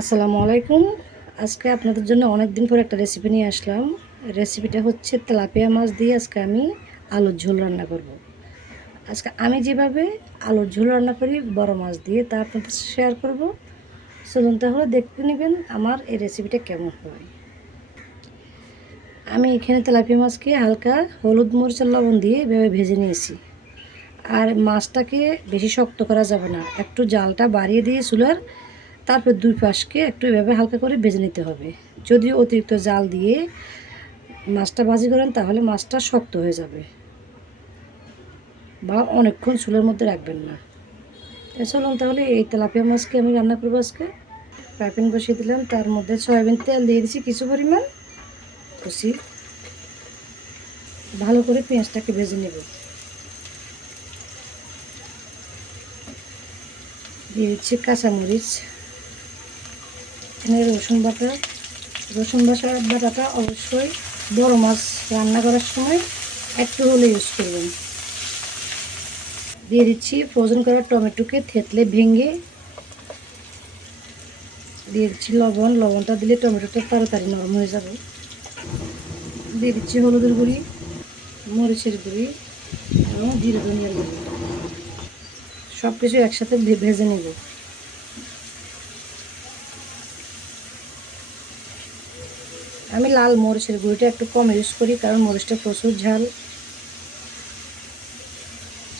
আসসালামু আলাইকুম। আজকে আপনাদের জন্য অনেক দিন পর একটা রেসিপি নিয়ে আসলাম। রেসিপিটা হচ্ছে তেলাপিয়া মাছ দিয়ে আজকে আমি আলুর ঝোল রান্না করব। আজকে আমি যেভাবে আলুর ঝোল রান্না করি, বড় মাছ দিয়ে তা আপনাদের শেয়ার করব। চলুন তাহলে দেখতে নেবেন আমার এই রেসিপিটা কেমন হয়। আমি এখানে তেলাপিয়া মাছকে হালকা হলুদ মরিচের লবণ দিয়ে এভাবে ভেজে নিয়েছি। আর মাছটাকে বেশি শক্ত করা যাবে না। একটু জালটা বাড়িয়ে দিয়ে চুলার তারপর দুই পাশকে একটু এভাবে হালকা করে ভেজে নিতে হবে। যদি অতিরিক্ত জাল দিয়ে মাছটা ভাজি করেন, তাহলে মাছটা শক্ত হয়ে যাবে বা অনেকক্ষণ চুলের মধ্যে রাখবেন না। চলুন তাহলে এই তেলাপিয়া মাছকে আমি রান্না করব আজকে। ফ্রাইপ্যান বসিয়ে দিলাম, তার মধ্যে সয়াবিন তেল দিয়ে দিচ্ছি কিছু পরিমাণ। খুশি ভালো করে পেঁয়াজটাকে ভেজে নেব। দিয়ে দিচ্ছি কাঁচামরিচ। এখানে রসুন বাটা রসুন বাটা বাটাটা অবশ্যই বড় মাছ রান্না করার সময় একটু হলে ইউজ করবেন। দিয়ে দিচ্ছি ফ্রোজেন করা টমেটোকে থেতলে ভেঙে, দিয়ে দিচ্ছি লবণ, লবণটা দিলে টমেটোটা তাড়াতাড়ি নরম হয়ে যাবে। দিয়ে দিচ্ছি হলুদের গুঁড়ি, মরিচের গুঁড়ি এবং জিরে ধনিয়ার গুঁড়ি। সব কিছু একসাথে ভেজে নেব। আমি লাল মরিচের গুঁড়িটা একটু কম ইউজ করি, কারণ মরিচটা প্রচুর ঝাল।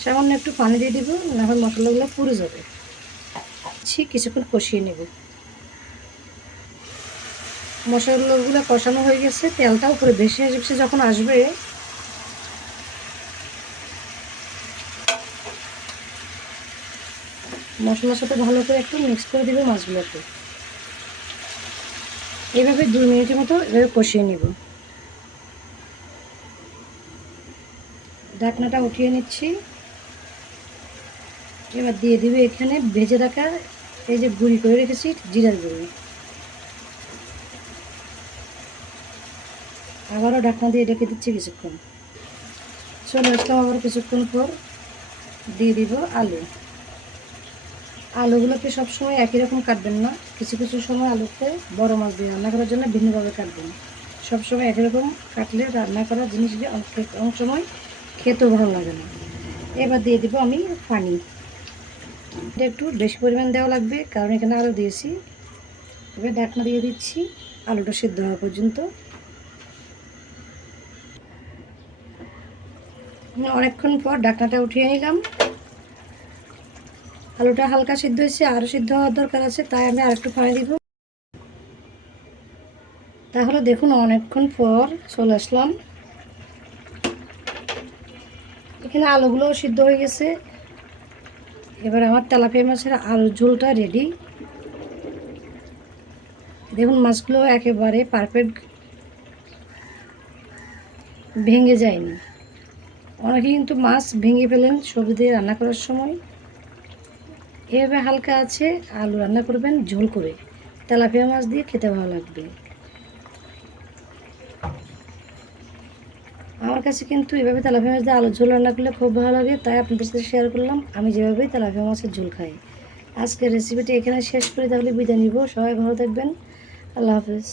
সামান্য একটু পানি দিয়ে দিব, না হয় মশলাগুলো পুড়ে যাবে। ছি কিছুক্ষণ কষিয়ে নেব। মশলাগুলো কষানো হয়ে গেছে, তেলটা উপরে ভেসে এসে যখন আসবে, মশলার সাথে ভালো করে একটু মিক্স করে দেবে মাছগুলোকে। এইভাবে দুই মিনিটের মতো এভাবে কষিয়ে নেব। ঢাকনাটা উঠিয়ে নিচ্ছি। এবার দিয়ে দিবে এখানে ভেজে রাখা এই যে গুঁড়ি করে রেখেছি, জিরার গুঁড়ি। আবারও ঢাকনা দিয়ে রেখে দিচ্ছি কিছুক্ষণ। চলে আসলাম আবার কিছুক্ষণ পর। দিয়ে দিব আলু। আলুগুলোকে সবসময় একই রকম কাটবেন না। কিছু কিছু সময় আলুকে বড় মাছ দিয়ে রান্না করার জন্য ভিন্নভাবে কাটবেন। সবসময় একই রকম কাটলে রান্না করা জিনিসগুলি অনেক অনেক সময় খেতেও ভালো লাগে না। এবার দিয়ে দিব আমি পানি। এটা একটু বেশি পরিমাণ দেওয়া লাগবে, কারণ এখানে আলু দিয়েছি। এবার ঢাকনা দিয়ে দিচ্ছি, আলুটা সিদ্ধ হওয়া পর্যন্ত। অনেকক্ষণ পর ঢাকনাটা উঠিয়ে নিলাম। আলুটা হালকা সিদ্ধ হয়েছে, আরও সিদ্ধ হওয়ার দরকার আছে, তাই আমি আরেকটু পানি দিব। তাহলে দেখুন, অনেকক্ষণ পর চলে আসলাম। এখানে আলুগুলোও সিদ্ধ হয়ে গেছে। এবার আমার তেলাপিয়া মাছের আলুর ঝোলটা রেডি দেখুন, মাছগুলো একেবারে পারফেক্ট ভেঙে যায়নি। অনেকে কিন্তু মাছ ভেঙে ফেলেন সবজি দিয়ে রান্না করার সময়। এভাবে হালকা আছে, আলু রান্না করবেন, ঝোল করে। তেলাপিয়া মাছ দিয়ে খেতে ভালো লাগবে। আমার কাছে কিন্তু এভাবে তেলাপিয়া মাছ দিয়ে আলুর ঝোল রান্না করলে খুব ভালো লাগে, তাই আপনাদের সাথে শেয়ার করলাম। আমি যেভাবে তেলাপিয়া মাছের ঝোল খাই। আজকের রেসিপিটি এখানে শেষ করে, তাহলে বিদায় নিব। সবাই ভালো থাকবেন। আল্লাহ হাফেজ।